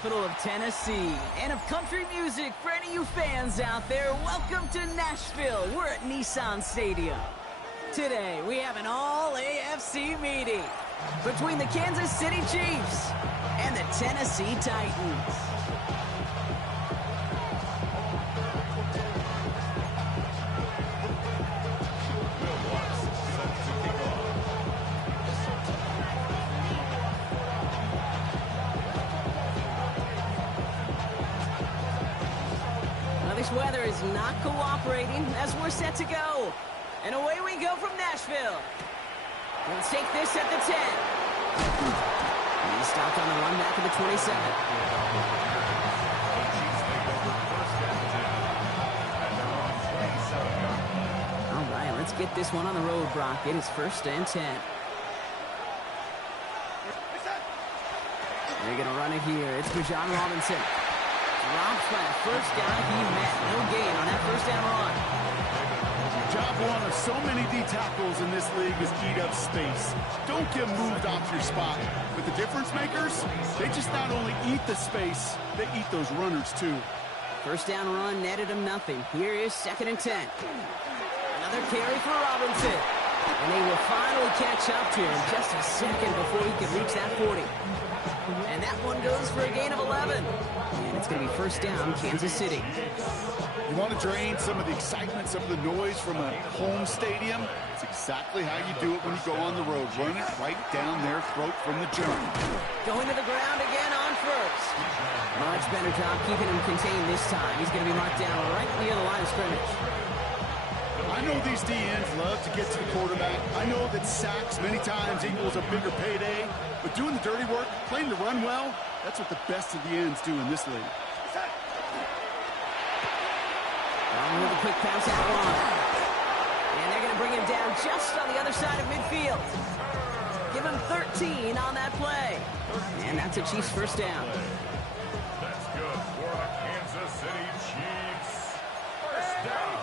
capital of Tennessee and of country music. For any of you fans out there, welcome to Nashville. We're at Nissan Stadium. Today, we have an all-AFC meeting between the Kansas City Chiefs and the Tennessee Titans. This weather is not cooperating as we're set to go. And away we go from Nashville. Let's take this at the 10. He stopped on the run back at the 27. All right, let's get this one on the road, Brock. It is 1st and 10. They're going to run it here. It's Bijan Robinson. Drops by the first guy he met. No gain on that first down run. Job one of so many D tackles in this league is eat up space. Don't get moved off your spot. But the difference makers, they just not only eat the space, they eat those runners too. First down run netted him nothing. Here is 2nd and 10. Another carry for Robinson. And they will finally catch up to him just a second before he can reach that 40. And that one goes for a gain of 11. And it's going to be 1st down, Kansas City. You want to drain some of the excitement, some of the noise from a home stadium? It's exactly how you do it when you go on the road. Run it right down their throat from the jump. Going to the ground again on 1st. Much better job keeping him contained this time. He's going to be marked down right near the line of scrimmage. I know these DNs love to get to the quarterback. I know that sacks many times equals a bigger payday. But doing the dirty work, playing the run well, that's what the best of the ends do in this league. With a quick pass out long. And they're going to bring him down just on the other side of midfield. Give him 13 on that play. And that's a Chiefs 1st down. That's good for a Kansas City Chiefs 1st down.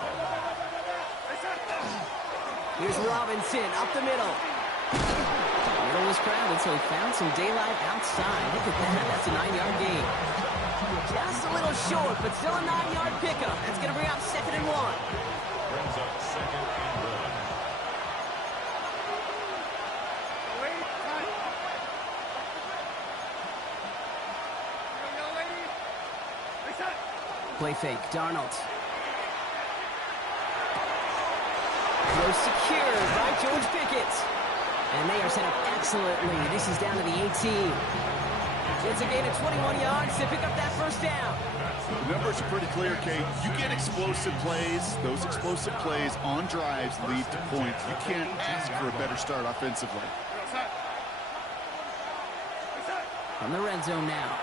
Here's Robinson up the middle. The middle was crowded, so he found some daylight outside. Look at that. That's a 9-yard gain. Just a little short, but still a 9-yard pickup. That's going to bring up 2nd and 1. Brings up 2nd and 1. Play fake, Darnold. Throw secured by George Pickett. And they are set up excellently. This is down to the 18. It's a gain of 21 yards to pick up that 1st down. The numbers are pretty clear, Kate. You get explosive plays. Those explosive plays on drives lead to points. You can't ask for a better start offensively. From the red zone now.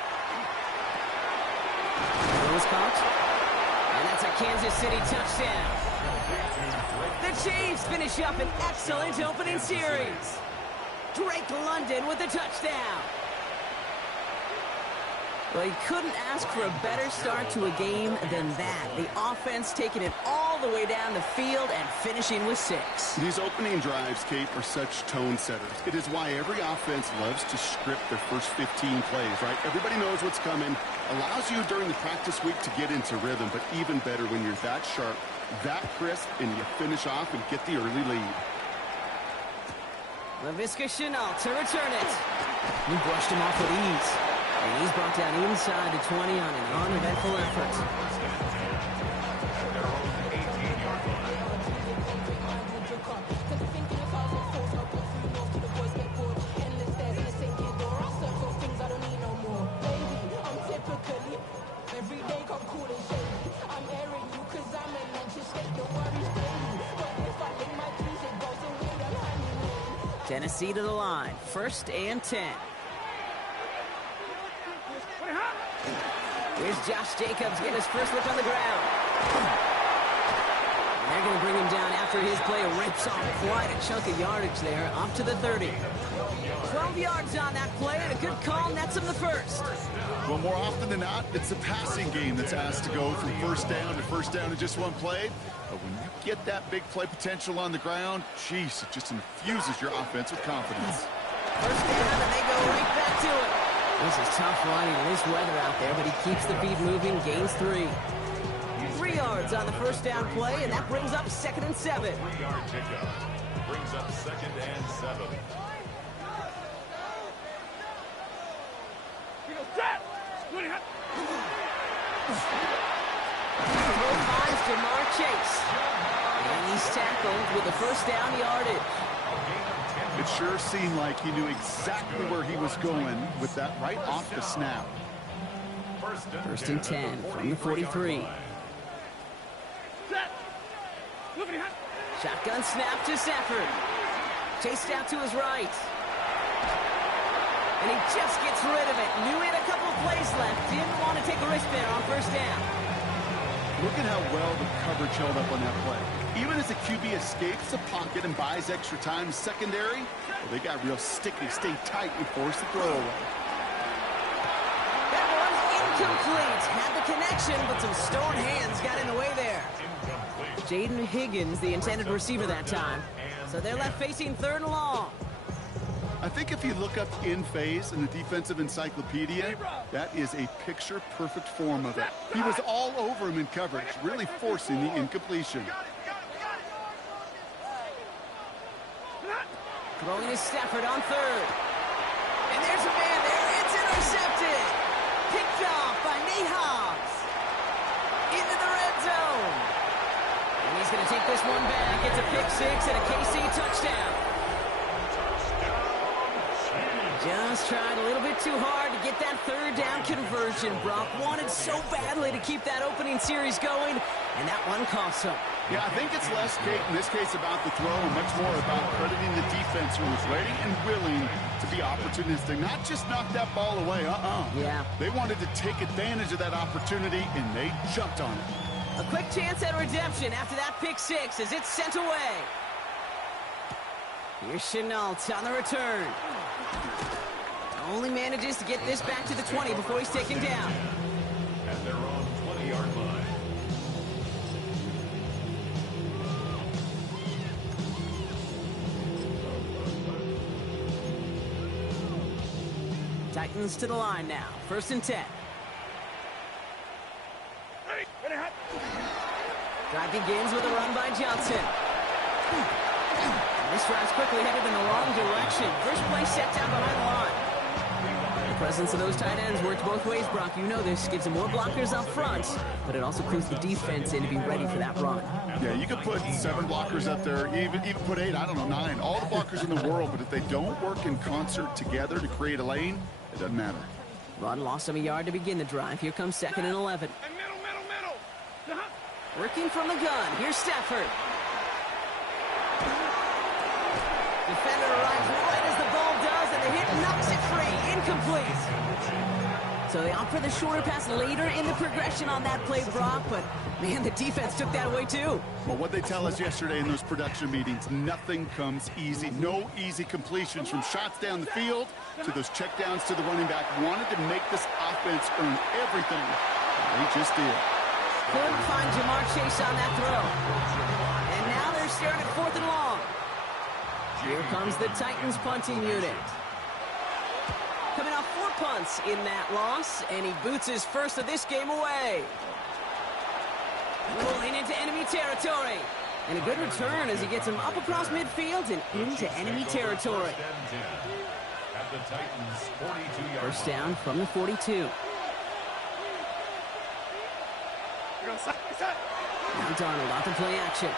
It was caught. And that's a Kansas City touchdown. The Chiefs finish up an excellent opening series. Drake London with the touchdown. Well, you couldn't ask for a better start to a game than that. The offense taking it all the way down the field and finishing with 6. These opening drives, Kate, are such tone setters. It is why every offense loves to script their first 15 plays, right? Everybody knows what's coming. Allows you during the practice week to get into rhythm, but even better when you're that sharp, that crisp, and you finish off and get the early lead. Laviska Shenault to return it. He brushed him off with ease. And he's brought down inside the 20 on an uneventful effort. Tennessee to the line. 1st and 10. Here's Josh Jacobs getting his first look on the ground. And they're going to bring him down after his play rips off quite a chunk of yardage there, up to the 30. 12 yards on that play, and a good call nets him the 1st. Well, more often than not, it's the passing game that's asked to go from 1st down to 1st down in just one play. But when you get that big play potential on the ground, geez, it just infuses your offense with confidence. 1st down, and they go right back to it. This is tough running in this weather out there, but he keeps the feet moving, gains 3. 3 yards on the first down play, and that brings up 2nd and 7. 3-yard pickup. Brings up 2nd and 7. Throw finds Jamar Chase. And he's tackled with the first down yardage. It sure seemed like he knew exactly where he was going with that right off the snap. First and 10 from the 43. Shotgun snap to Stafford. Chased out to his right. And he just gets rid of it. Knew he had a couple of plays left. Didn't want to take a risk there on first down. Look at how well the coverage held up on that play. Even as the QB escapes the pocket and buys extra time secondary, well, they got real sticky, stay tight, and force the throw away. That one's incomplete. Had the connection, but some stone hands got in the way there. Jaden Higgins, the intended receiver that time. So they're left facing 3rd and long. I think if you look up in phase in the defensive encyclopedia, that is a picture-perfect form of it. He was all over him in coverage, really forcing the incompletion. Throwing is Stafford on 3rd. And there's a man there. It's intercepted. Picked off by Nate Hobbs. Into the red zone. And he's going to take this one back. It's a pick 6 and a KC touchdown. Just tried a little bit too hard to get that 3rd down conversion. Brock wanted so badly to keep that opening series going, and that one cost him. Yeah, I think it's less, Kate, in this case about the throw and much more about crediting the defense who was ready and willing to be opportunistic. Not just knock that ball away, Yeah. They wanted to take advantage of that opportunity, and they jumped on it. A quick chance at redemption after that pick 6 as it's sent away. Here's Szn1 on the return. Only manages to get this back to the 20 before he's taken down. At their own 20-yard line. Titans to the line now. 1st and 10. Drive begins with a run by Johnson. This drive's quickly headed in the wrong direction. First play set down behind the line. The presence of those tight ends works both ways, Brock. You know this. Gives them more blockers up front, but it also clues the defense in to be ready for that run. Yeah, you could put 7 blockers up there, even put 8, I don't know, 9. All the blockers in the world, but if they don't work in concert together to create a lane, it doesn't matter. Run lost him a yard to begin the drive. Here comes 2nd and 11. Working from the gun. Here's Stafford. Defender arrives right as the ball does, and the hit knocks it free. Incomplete. So they opt for the shorter pass later in the progression on that play, Brock, but, man, the defense took that away, too. Well, what they tell us yesterday in those production meetings, nothing comes easy. No easy completions from shots down the field to those checkdowns to the running back. Wanted to make this offense earn everything. They just did. Couldn't find Jamar Chase on that throw. And now they're staring at 4th and long. Here comes the Titans punting unit. Coming off 4 punts in that loss, and he boots his first of this game away. Rolling into enemy territory. And a good return as he gets him up across midfield and into enemy territory. At the Titans' 42-yard First down from the 42. Now Darnold off the play action.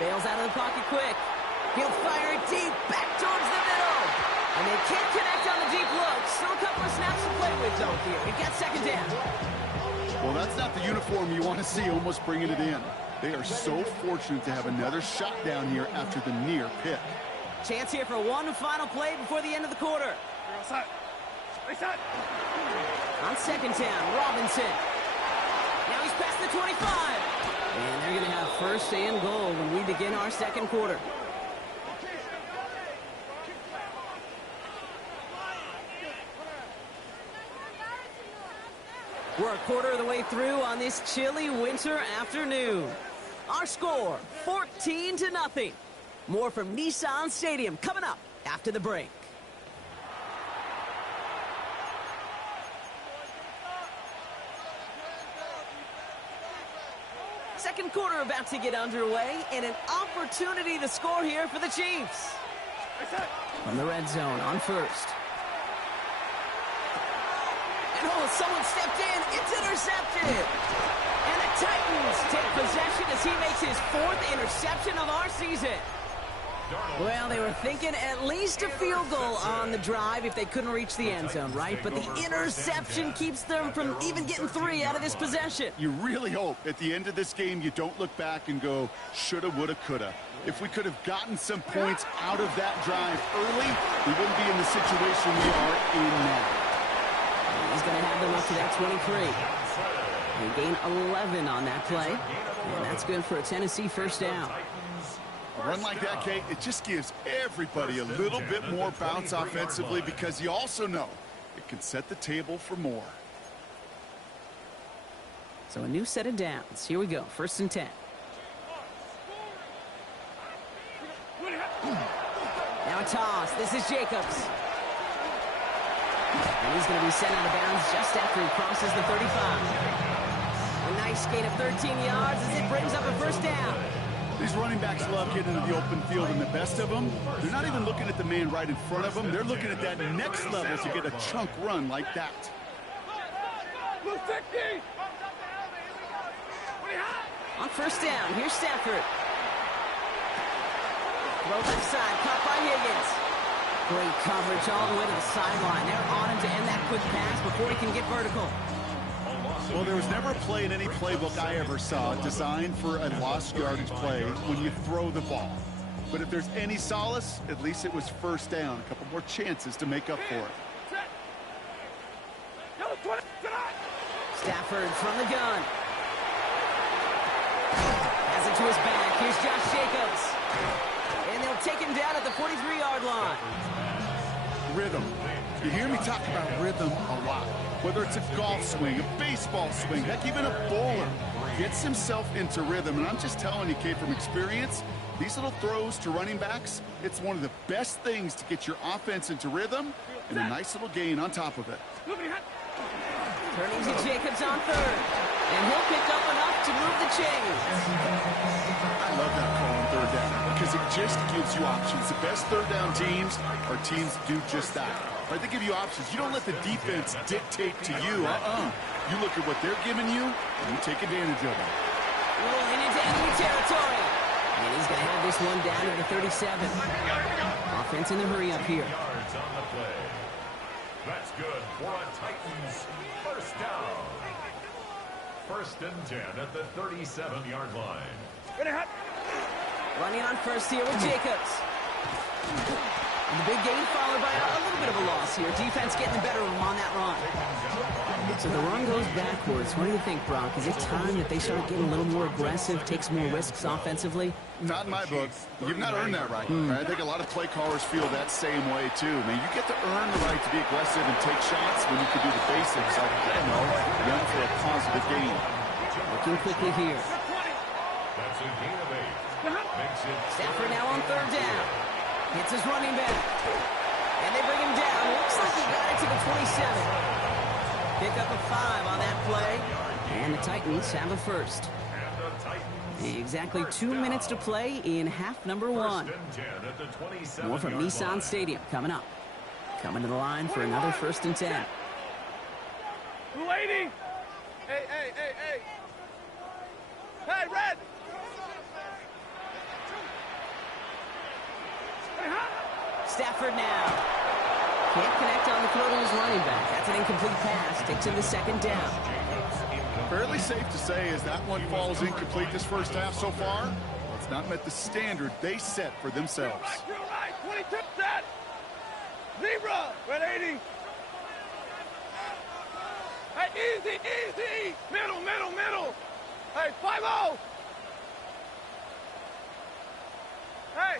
Bails out of the pocket quick. He'll fire it deep, back towards the middle. And they can't connect on the deep look. Still a couple of snaps to play with, though, here. It got 2nd down. Well, that's not the uniform you want to see almost bringing it in. They are so fortunate to have another shot down here after the near pick. Chance here for one final play before the end of the quarter. On 2nd down, Robinson. Now he's past the 25. And they're going to have 1st and goal when we begin our 2nd quarter. We're a quarter of the way through on this chilly winter afternoon. Our score, 14-0. More from Nissan Stadium coming up after the break. Second quarter about to get underway, and an opportunity to score here for the Chiefs. From the red zone on first. And someone stepped in. It's intercepted. And the Titans take possession as he makes his 4th interception of our season. Well, they were thinking at least a field goal on the drive if they couldn't reach the end zone, right? But the interception keeps them from even getting 3 out of this possession. You really hope at the end of this game you don't look back and go, shoulda, woulda, coulda. If we could have gotten some points out of that drive early, we wouldn't be in the situation we are in now. He's going to have them up to that 23. They gain 11 on that play, and that's good for a Tennessee first down. A run like that, Kate, it just gives everybody a little bit more bounce offensively because you also know it can set the table for more. So a new set of downs. Here we go, 1st and 10. Now a toss. This is Jacobs. And he's going to be sent out of bounds just after he crosses the 35. A nice gain of 13 yards as it brings up a first down. These running backs love getting into the open field, and the best of them, they're not even looking at the man right in front of them. They're looking at that next level to get a chunk run like that. On first down, here's Stafford. Throw left side, caught by Higgins. Great coverage all the way to the sideline. They're on him to end that quick pass before he can get vertical. Well, there was never a play in any playbook I ever saw designed for a lost yardage play when you throw the ball. But if there's any solace, at least it was first down. A couple more chances to make up for it. Stafford from the gun. Has it to his back. Here's Josh Jacobs. And they'll take him down at the 43-yard line. Rhythm. You hear me talk about rhythm a lot. Whether it's a golf swing, a baseball swing, heck, even a bowler gets himself into rhythm. And I'm just telling you, Kate, from experience, these little throws to running backs, it's one of the best things to get your offense into rhythm and a nice little gain on top of it. Turning to Jacobs on third. And he'll pick up enough to move the chains. I love that call on third down because it just gives you options. The best third down teams are teams that do just that. Right, they give you options. You don't let the defense dictate to you. You look at what they're giving you, and you take advantage of it. Rolling into enemy territory. And he's going to have this one down to the 37. Offense in the hurry up here. Yards on the play. That's good for a Titans first down. 1st and 10 at the 37-yard line. Running on first here with Jacobs. And the big gain followed by a little bit of a loss here. Defense getting the better of him on that run. So the run goes backwards. What do you think, Brock? Is it time that they start getting a little more aggressive, take some more risks offensively? Not in my book. You've not earned that right. I think a lot of play callers feel that same way, too. I mean, you get to earn the right to be aggressive and take shots when you can do the basics. Like, run for a positive gain. Looking quickly here. That's a gain of 8. Makes it Stafford now on third down. Hits his running back. And they bring him down. Looks like he got it to the 27. Pick up a 5 on that play. And the Titans have a first. Exactly 2 minutes to play in half number 1. More from Nissan Stadium coming up. Coming to the line for another 1st and 10. Lady! Hey! Hey, Red! Stafford now. Can't connect on the throw to his running back. That's an incomplete pass. Takes him to 2nd down. Fairly safe to say as that one falls incomplete this first half so far, it's not met the standard they set for themselves. You're right, 22 set! Zebra! Red 80! Hey, easy! Middle! Hey, 5-0! Hey!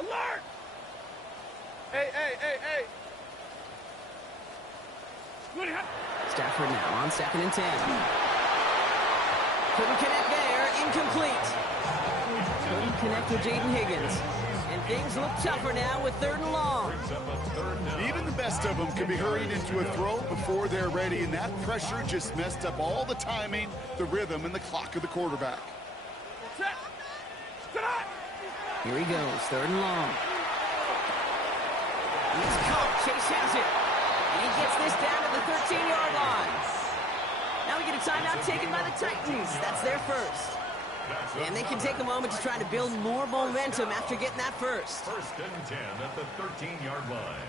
Alert! Hey! Stafford now on 2nd and 10. Couldn't connect there. Incomplete. couldn't connect with Jaden Higgins. And things look tougher now with 3rd and long. Even the best of them can be hurried into a throw before they're ready, and that pressure just messed up all the timing, the rhythm, and the clock of the quarterback. Here he goes, 3rd and long. He's caught. Chase has it. And he gets this down to the 13-yard line. Now we get a timeout taken by the Titans. That's their first. And they can take a moment to try to build more momentum after getting that first. 1st and 10 at the 13-yard line.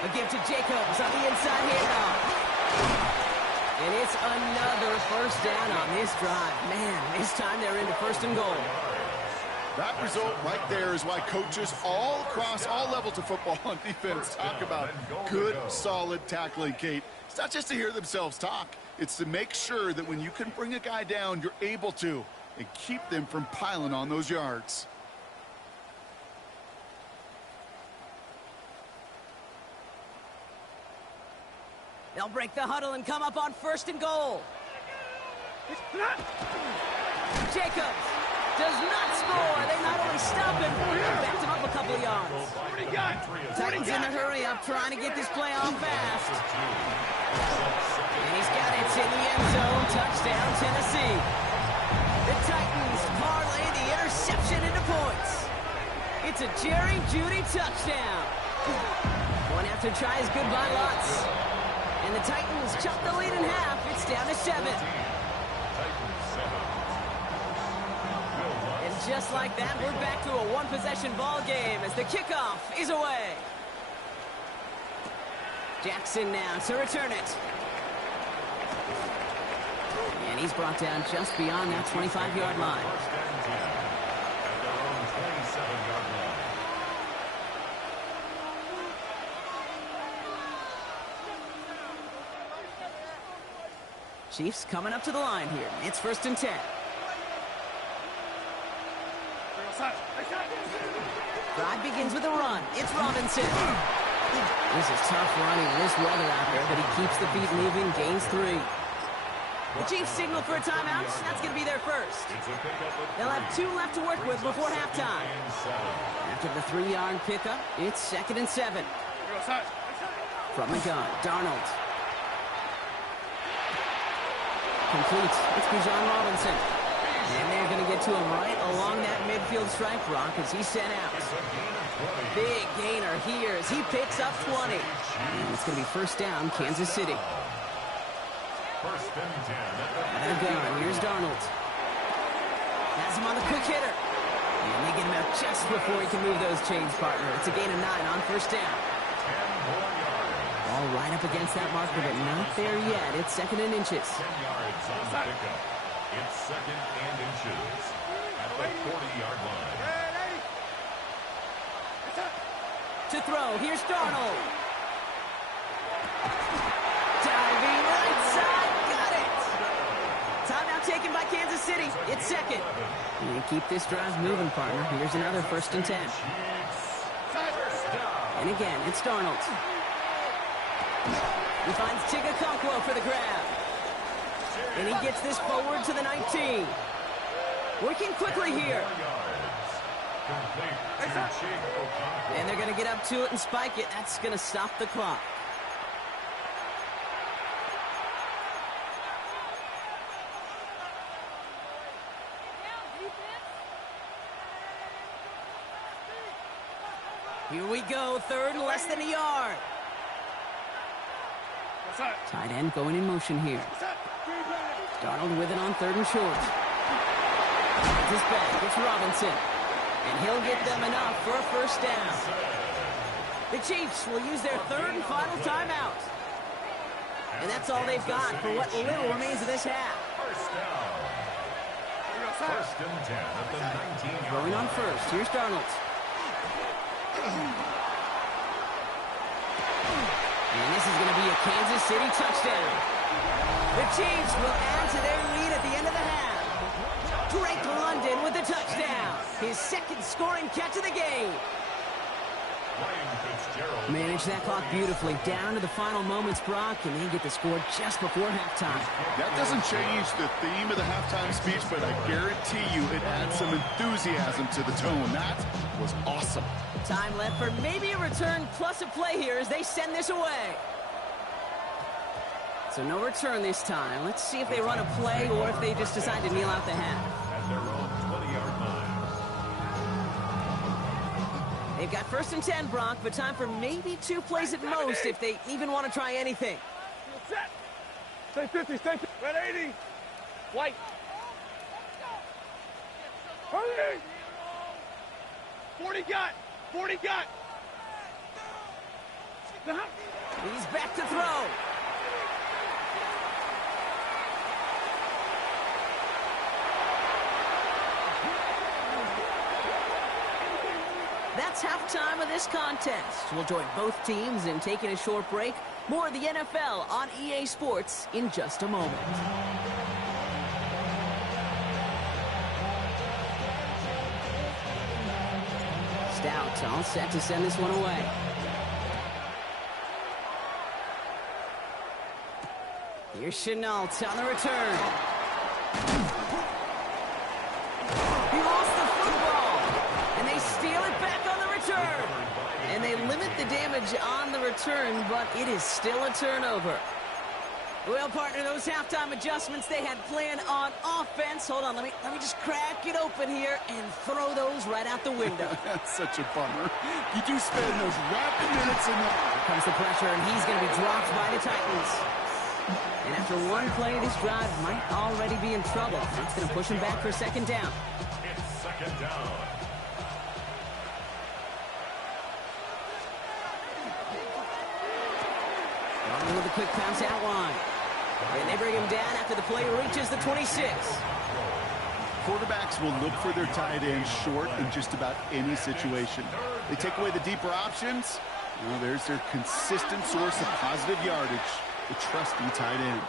A give to Jacobs on the inside handoff. And it's another first down on this drive. Man, this time they're into 1st and goal. That result right there is why coaches all across all levels of football and defense talk about good, solid tackling, Kate. It's not just to hear themselves talk. It's to make sure that when you can bring a guy down, you're able to, and keep them from piling on those yards. They'll break the huddle and come up on 1st and goal. Jacobs does not score. They not only stop him, but backed him up a couple of yards. Titans in a hurry up, trying to get this play on fast. And he's got it in the end zone. Touchdown, Tennessee. The Titans parlay the interception into points. It's a Jerry Jeudy touchdown. One after tries goodbye lots. And the Titans chop the lead in half. It's down to 7. And just like that, we're back to a one-possession ball game as the kickoff is away. Jackson now to return it. And he's brought down just beyond that 25-yard line. Chiefs coming up to the line here. It's 1st and 10. Drive begins with a run. It's Robinson. This is tough running in this weather out there, but he keeps the feet moving, gains 3. The Chiefs signal for a timeout. That's going to be their first. They'll have 2 left to work with before halftime. After the 3-yard pickup, it's 2nd and 7. From the gun, Darnold. Complete. It's Bijan Robinson. And they're going to get to him right along that midfield stripe, Brock, as he's sent out. Big gainer here as he picks up 20. And it's going to be 1st down, Kansas City. 1st and 10 at the Out of the gun. Here's Darnold. Has him on the quick hitter. And they get him out just before he can move those chains, partner. It's a gain of 9 on 1st down. 10 more yards. All right up against that marker, but not there yet. It's 2nd and inches. 10 yards on the pickup. It's 2nd and inches at the 40-yard line. To throw, here's Darnold. Diving right side, got it. Timeout taken by Kansas City. It's 2nd. And keep this drive moving, partner. Here's another 1st and 10. And again, it's Darnold. He finds Tigakonkwo for the grab. And he gets this forward to the 19. Working quickly here. And they're going to get up to it and spike it. That's going to stop the clock. Here we go, 3rd and less than a yard. Tight end going in motion here. Darnold with it on 3rd and short. This back, it's Robinson. And he'll get them enough for a 1st down. The Chiefs will use their 3rd and final timeout. And that's all they've got for what little remains of this half. 1st and 10 at the 19-yard Going on 1st, here's Darnold. And this is going to be a Kansas City touchdown. The Chiefs will add to their lead at the end of the half. Drake London with the touchdown. His second scoring catch of the game. Manage that clock beautifully. Down to the final moments, Brock, and they get the score just before halftime. That doesn't change the theme of the halftime speech, but I guarantee you it adds some enthusiasm to the tone. That was awesome. Time left for maybe a return plus a play here as they send this away. So no return this time. Let's see if they run a play or if they just decide to kneel out the half. At their own 20-yard line. They've got 1st and 10, Brock, but time for maybe 2 plays at most if they even want to try anything. Set. Stay 50, stay 50. Red 80. White. Hurry. 40 got. 40 got. He's back to throw. That's halftime of this contest. We'll join both teams in taking a short break. More of the NFL on EA Sports in just a moment. Stout all set to send this one away. Here's Szn1 on the return. He lost the football, and they steal it back on the return. And they limit the damage on the return, but it is still a turnover. Well, partner, those halftime adjustments they had planned on offense. Hold on, let me just crack it open here and throw those right out the window. That's such a bummer. You do spend those rapid minutes in the... Here comes the pressure, and he's going to be dropped by the Titans. And after one play, this drive might already be in trouble. That's going to push him back for 2nd down. It's 2nd down. Starting with a quick pass out line. And they bring him down after the play reaches the 26. Quarterbacks will look for their tight end short in just about any situation. They take away the deeper options. Well, there's their consistent source of positive yardage, the trusty tight end.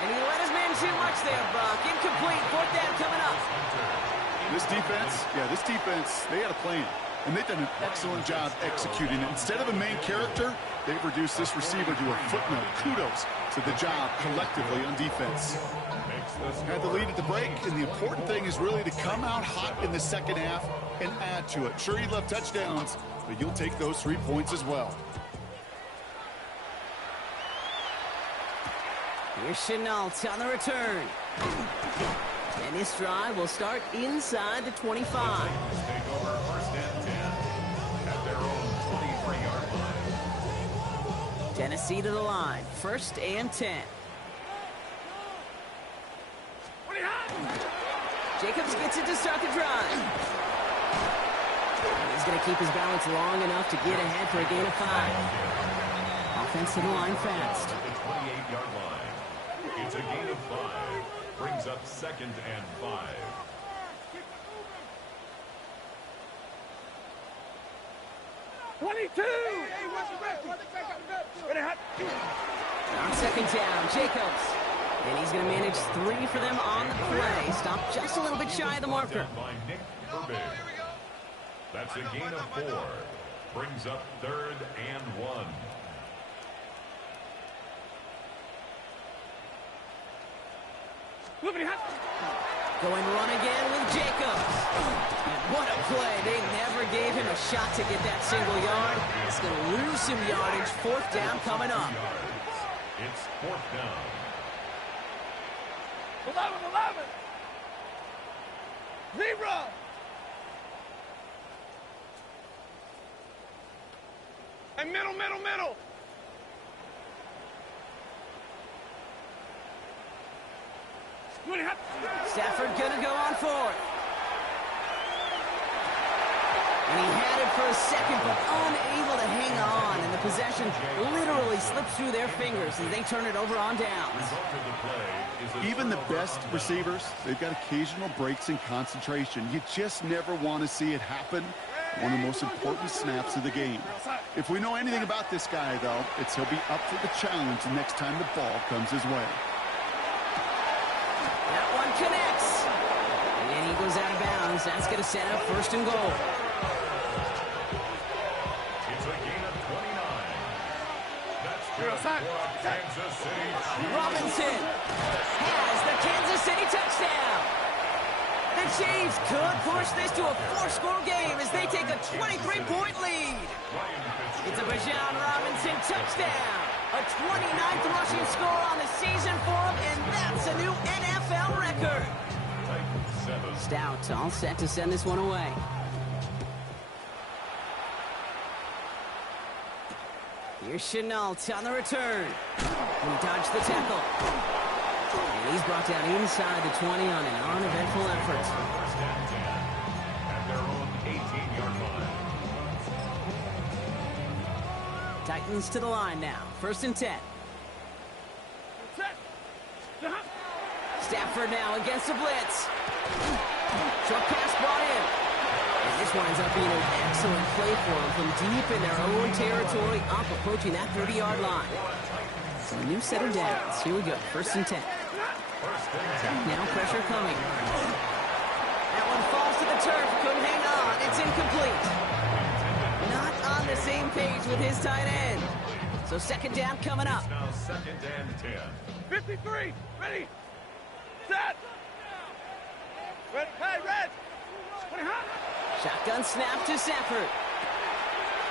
And he let his man too much there, Brock. Incomplete. 4th down coming up. This defense, they had a plan. And they've done an excellent job executing it. Instead of a main character, they've reduced this receiver to a footnote. Kudos to the job collectively on defense. Had the lead at the break, and the important thing is really to come out hot in the 2nd half and add to it. Sure, you love touchdowns, but you'll take those 3 points as well. Here's Szn1 on the return. And this drive will start inside the 25. Take over 1st and 10 at their own 23-yard line. Tennessee to the line. 1st and 10. Jacobs gets it to start the drive. He's going to keep his balance long enough to get ahead for a gain of 5. Offense to the line fast. At the 28-yard line. It's a gain of 5. Brings up 2nd and 5. On 2nd down, Jacobs. And he's going to manage 3 for them on the play. Stop just a little bit shy of the marker. By Nick Herbig. That's a gain of 4. Brings up 3rd and 1. Going run again with Jacobs. And what a play. They never gave him a shot to get that single yard. It's going to lose some yardage. 4th down coming up. It's 4th down. 11. Zebra. And middle. Stafford gonna go on 4th. And he had it for a second, but unable to hang on. And the possession literally slips through their fingers as they turn it over on downs. Even the best receivers, they've got occasional breaks in concentration. You just never want to see it happen. One of the most important snaps of the game. If we know anything about this guy, though, it's he'll be up for the challenge the next time the ball comes his way. That one connects. And he goes out of bounds. That's going to set up first and goal. It's a gain of 29. That's good for a Kansas City. Robinson has the Kansas City touchdown. The Chiefs could push this to a 4-score game as they take a 23-point lead. It's a Bijan Robinson touchdown. A 29th rushing score on the season for him, and that's a new NFL record. Stout all set to send this one away. Here's Szn1 on the return. He dodged the tackle. And he's brought down inside the 20 on an uneventful effort. First and 10 at their own 18-yard line. Titans to the line now. First and 10. Stafford now against the blitz. Short pass brought in. And this winds up being an excellent play for them from deep in their own territory, up approaching that 30-yard line. So a new set of downs. Here we go. First and 10. Now pressure coming. That one falls to the turf. Couldn't hang on. It's incomplete. Not on the same page with his tight end. So second down coming up. Now second and 10. 53. Ready. Set. Red. Hey, red. Shotgun snap to Stafford.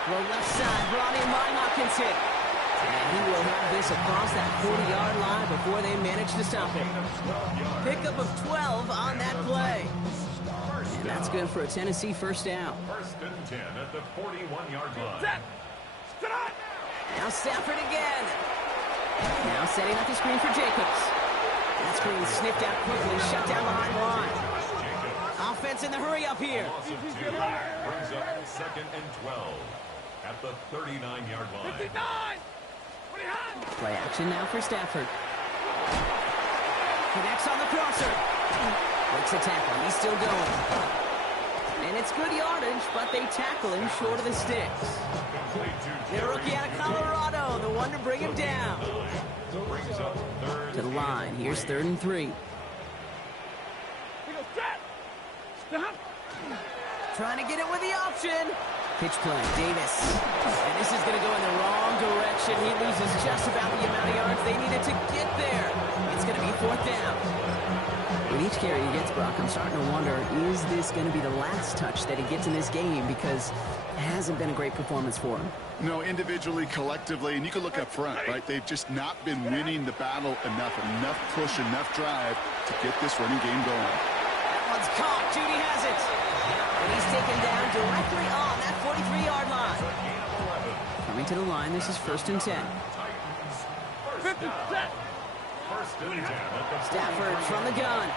The left side brought in by Hawkinson. And he will have this across that 40-yard line before they manage to stop him. Pickup of 12 on that play. And that's good for a Tennessee first down. First and 10 at the 41-yard line. Set. Now Stafford again. Now setting up the screen for Jacobs. That screen sniffed out quickly, shut down behind the line. Offense in the hurry up here. Loss of 2 brings up second and 12 at the 39-yard line. 59. Play action now for Stafford. Connects on the crosser. Breaks a tackle. He's still going. And it's good yardage, but they tackle him short of the sticks. The rookie out of Colorado, the one to bring him down. Brings up third. To the line. Here's 3rd and 3. Trying to get it with the option. Pitch play, Davis. And this is going to go in the wrong direction. He loses just about the amount of yards they needed to get there. It's going to be 4th down. With each carry he gets, Brock, I'm starting to wonder, is this going to be the last touch that he gets in this game? Because it hasn't been a great performance for him. No, individually, collectively, and you can look up front, right? They've just not been winning the battle enough push, enough drive to get this running game going. That one's caught. Judy has it. And he's taken down directly on that 43-yard line. Coming to the line, this is 1st and 10. First and 10 at the Stafford from the gun.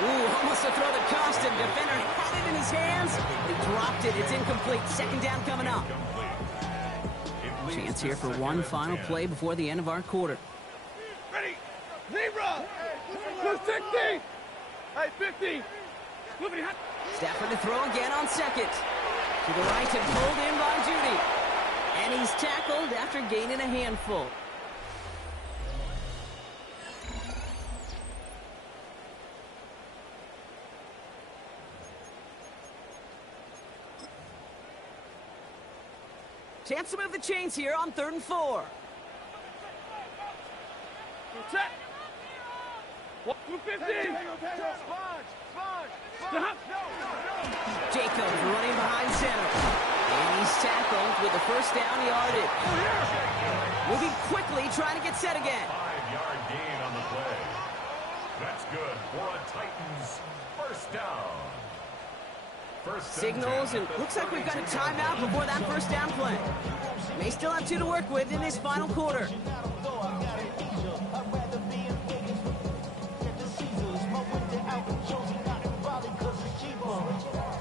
Ooh, almost a throw that cost him. Defender had it in his hands. He dropped it. It's incomplete. Second down coming up. Chance here for one final play before the end of our quarter. Ready. Zebra. 260. Hey, 50. Stafford to throw again on second. To the right and pulled in by Judy. And he's tackled after gaining a handful. Chance to move the chains here on 3rd and 4. Set. 250. Jacobs running behind center. And he's tackled with the first down yardage. Moving quickly, trying to get set again. 5-yard gain on the play. That's good for a Titans first down. Signals, and looks like we've got a timeout before that first down play. May still have 2 to work with in this final quarter.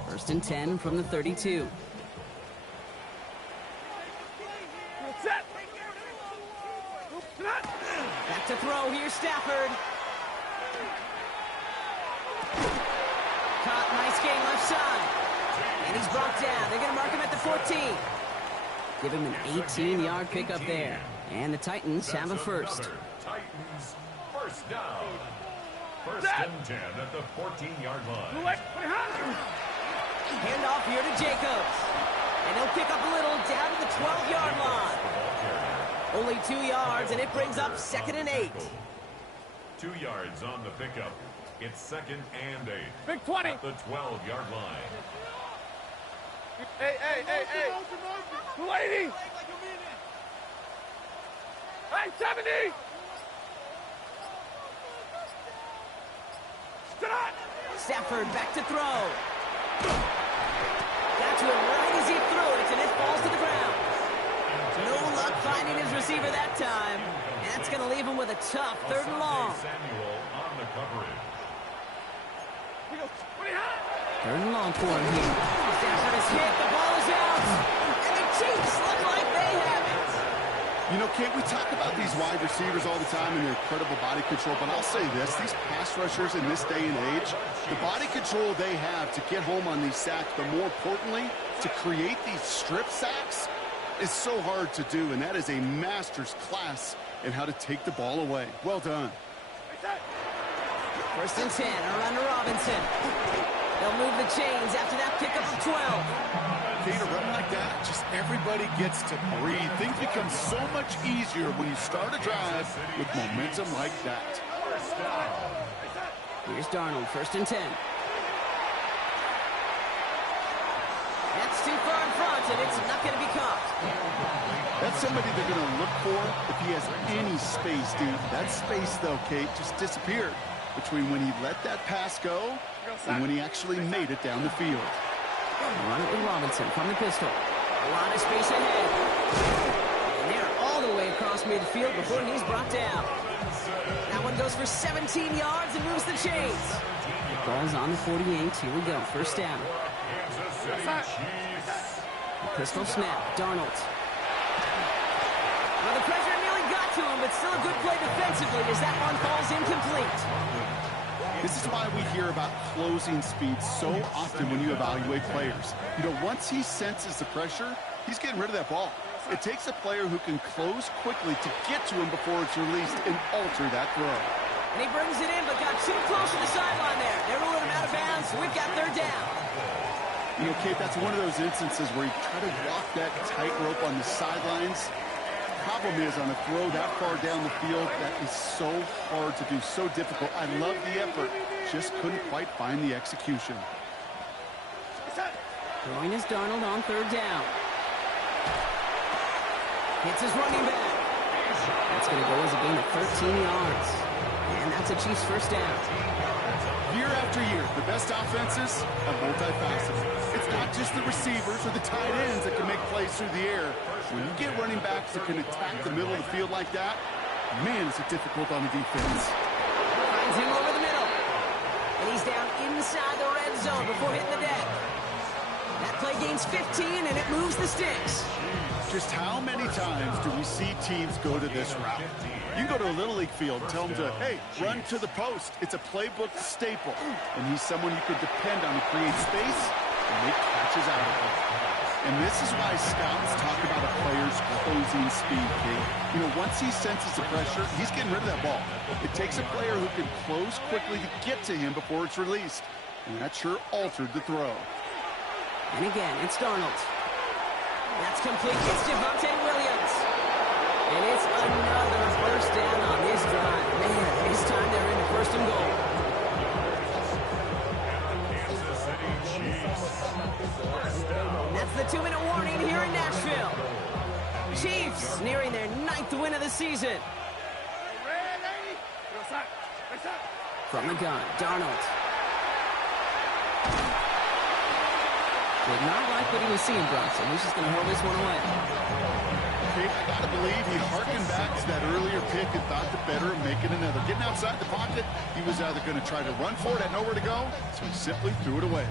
First and 10 from the 32. Back to throw, here's Stafford. Caught, nice game left side. And he's brought down. They're going to mark him at the 14. Give him an 18-yard pickup there. And the Titans have a first. Titans First down. First and 10 at the 14-yard line. Hand off here to Jacobs. And he'll pick up a little down to the 12-yard line. Only 2 yards, and it brings up 2nd and 8. 2 yards on the pickup. It's 2nd and 8. Big 20. At the 12-yard line. Hey. 280. Hey, 70. Stafford back to throw. Got to him right as he threw it, and it falls to the ground. No luck finding his receiver that time. And that's going to leave him with a tough 3rd and long. Samuel on the coverage. 3rd and long for him here. Stafford is hit, the ball is out. And the Chiefs look like they have it. You know, Kate, we talk about these wide receivers all the time and their incredible body control, but I'll say this, these pass rushers in this day and age, the body control they have to get home on these sacks, but more importantly, to create these strip sacks is so hard to do, and that is a master's class in how to take the ball away. Well done. 1st and 10, around to Robinson. They'll move the chains after that pickup of 12. Kate, a run like that, just everybody gets to breathe. Things become so much easier when you start a drive with momentum like that. Here's Darnold, 1st and 10. That's too far in front, and it's not going to be caught. That's somebody they're going to look for if he has any space, dude. That space, though, Kate, just disappeared between when he let that pass go and when he actually made it down the field. Run it with Robinson from the pistol. A lot of space ahead. And they're all the way across midfield before he's brought down. That one goes for 17 yards and moves the chains. Ball's on the 48. Here we go. 1st down. Pistol snap. Darnold. Well, the pressure nearly got to him, but still a good play defensively as that one falls incomplete. This is why we hear about closing speed so often when you evaluate players. You know, once he senses the pressure, he's getting rid of that ball. It takes a player who can close quickly to get to him before it's released and alter that throw. And he brings it in, but got too close to the sideline there. They're ruling him out of bounds, so we've got 3rd down. You know, Kate, that's one of those instances where you try to walk that tightrope on the sidelines. Problem is, on a throw that far down the field, that is so hard to do, so difficult. I love the effort, just couldn't quite find the execution. Throwing is Darnold on 3rd down. Hits his running back. That's going to go as a gain of 13 yards. And that's a Chiefs 1st down. Year after year, the best offenses are multifaceted. It's not just the receivers or the tight ends that can make plays through the air. When you get running backs that can attack the middle of the field like that, man, is it difficult on the defense. Finds him over the middle. And he's down inside the red zone before hitting the deck. That play gains 15, and it moves the sticks. Just how many times do we see teams go to this route? You go to a Little League field, tell them to, hey, run to the post. It's a playbook staple. And he's someone you could depend on to create space and make catches out of it. And this is why scouts talk about a player's closing speed, Kate. You know, once he senses the pressure, he's getting rid of that ball. It takes a player who can close quickly to get to him before it's released. And that sure altered the throw. And again, it's Darnold. That's complete. It's Javonte Williams. And it's another 1st down on this drive. Man, this time they're into 1st and goal. That's the 2-minute warning here in Nashville. Chiefs nearing their 9th win of the season. From the gun, Darnold. Did not like what he was seeing, Bronson. He's just going to hurl this one away. Kate, I got to believe he harkened back to that earlier pick and thought the better of making another. Getting outside the pocket, he was either going to try to run for it, had nowhere to go, so he simply threw it away.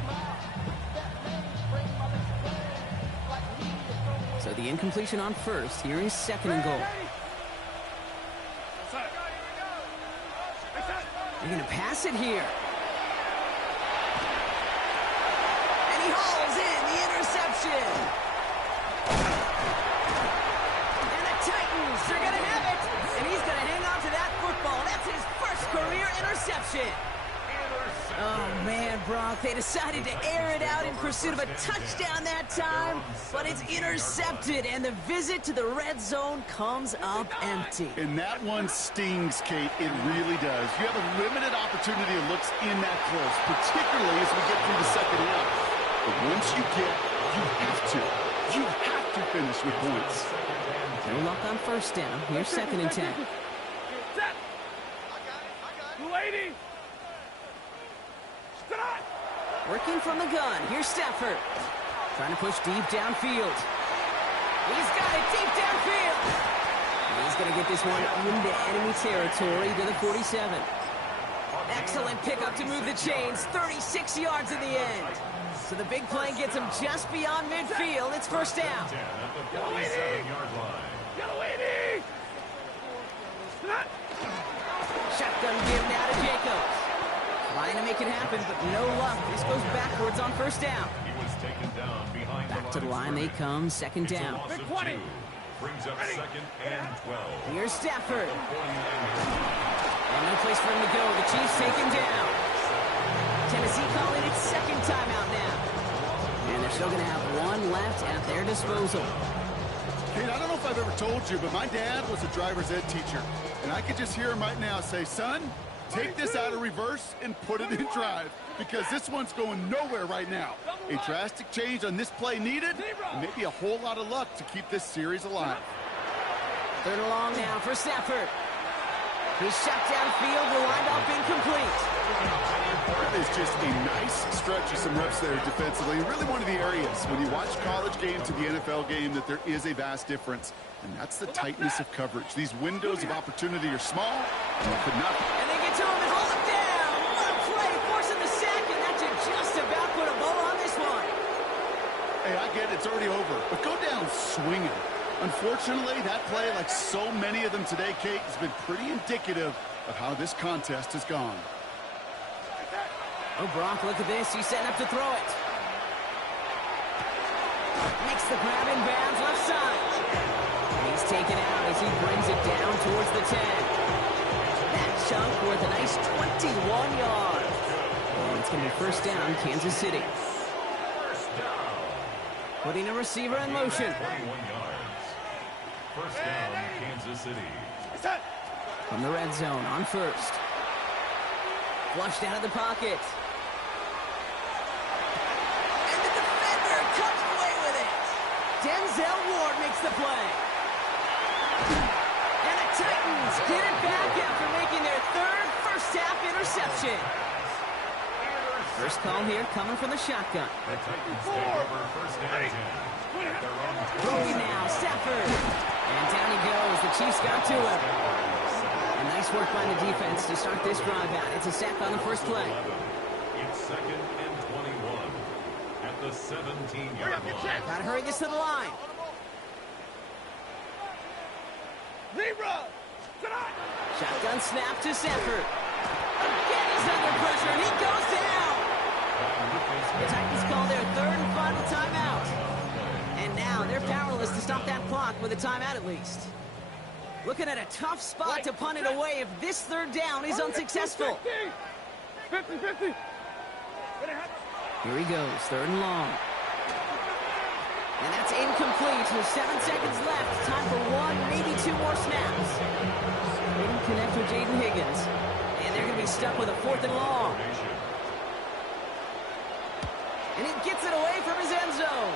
So the incompletion on 1st. Here is 2nd and goal. They're going to pass it here. And he hauls in the interception. And the Titans are going to have it. And he's going to hang on to that football. That's his 1st interception. Oh, man, Brock, they decided to air it out in pursuit of a touchdown that time, but it's intercepted, and the visit to the red zone comes up empty. And that one stings, Kate. It really does. You have a limited opportunity of looks in that close, particularly as we get through the second half. But once you have to finish with points. No luck on first down. Here's 2nd and 10. Set. 280. Working from the gun. Here's Stafford. Trying to push deep downfield. He's got it deep downfield. He's going to get this one into enemy territory to the 47. Excellent pickup to move the chains. 36 yards in the end. So the big play gets him just beyond midfield. It's first down. Shotgun give now to Jacobs. Trying to make it happen, but no luck. This goes backwards on first down. He was taken down behind Back to the line they come, 2nd down. Brings up 2nd and 12. Here's Stafford. And no place for him to go. The Chiefs take him down. Tennessee calling its 2nd timeout now. And they're still going to have one left at their disposal. Kate, I don't know if I've ever told you, but my dad was a driver's ed teacher. And I could just hear him right now say, son, take this out of reverse and put it in drive, because this one's going nowhere right now. A drastic change on this play needed, and maybe a whole lot of luck to keep this series alive. 3rd and long now for Stafford. He's shot downfield, will wind up incomplete. That is just a nice stretch of some reps there defensively. Really one of the areas when you watch college game to the NFL game that there is a vast difference, and that's the tightness of coverage. These windows of opportunity are small, and you could not. And they get to him and hold him down. What a play, forcing the sack, and that should just about put a bow on this one. Hey, I get it, it's already over, but go down swinging. Unfortunately, that play, like so many of them today, Kate, has been pretty indicative of how this contest has gone. Oh, Brock, look at this. He's setting up to throw it. Makes the grab in bounds left side. And he's taken out as he brings it down towards the 10. That chunk worth a nice 21 yards. And it's going to be first down, Kansas City. Putting a receiver in motion. 21 yards. First down, Kansas City. From the red zone on first. Flushed out of the pocket. And the defender comes away with it. Denzel Ward makes the play. And the Titans get it back after making their 3rd first-half interception. First call here coming from the shotgun. The Titans take over first and 10. Throwing now, Stafford. And down he goes. The Chiefs got to him. And nice work by the defense to start this drive out. It's a sack on the first play. It's 2nd and 21 at the 17-yard line. Gotta hurry this to the line. Shotgun snap to Stafford. Again, he's under pressure, and he goes down. The Titans call their 3rd and final timeout. And now they're powerless to stop that clock with a timeout at least. Looking at a tough spot to punt it away if this 3rd down is unsuccessful. 50-50. Here he goes, 3rd and long. And that's incomplete. 7 seconds left. Time for 1, maybe 2 more snaps. Didn't connect with Jaden Higgins. And they're going to be stuck with a 4th and long. And he gets it away from his end zone.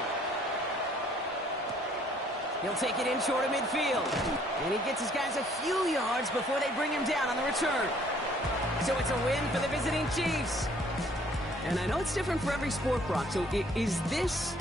He'll take it in short of midfield. And he gets his guys a few yards before they bring him down on the return. So it's a win for the visiting Chiefs. And I know it's different for every sport, Brock. So is this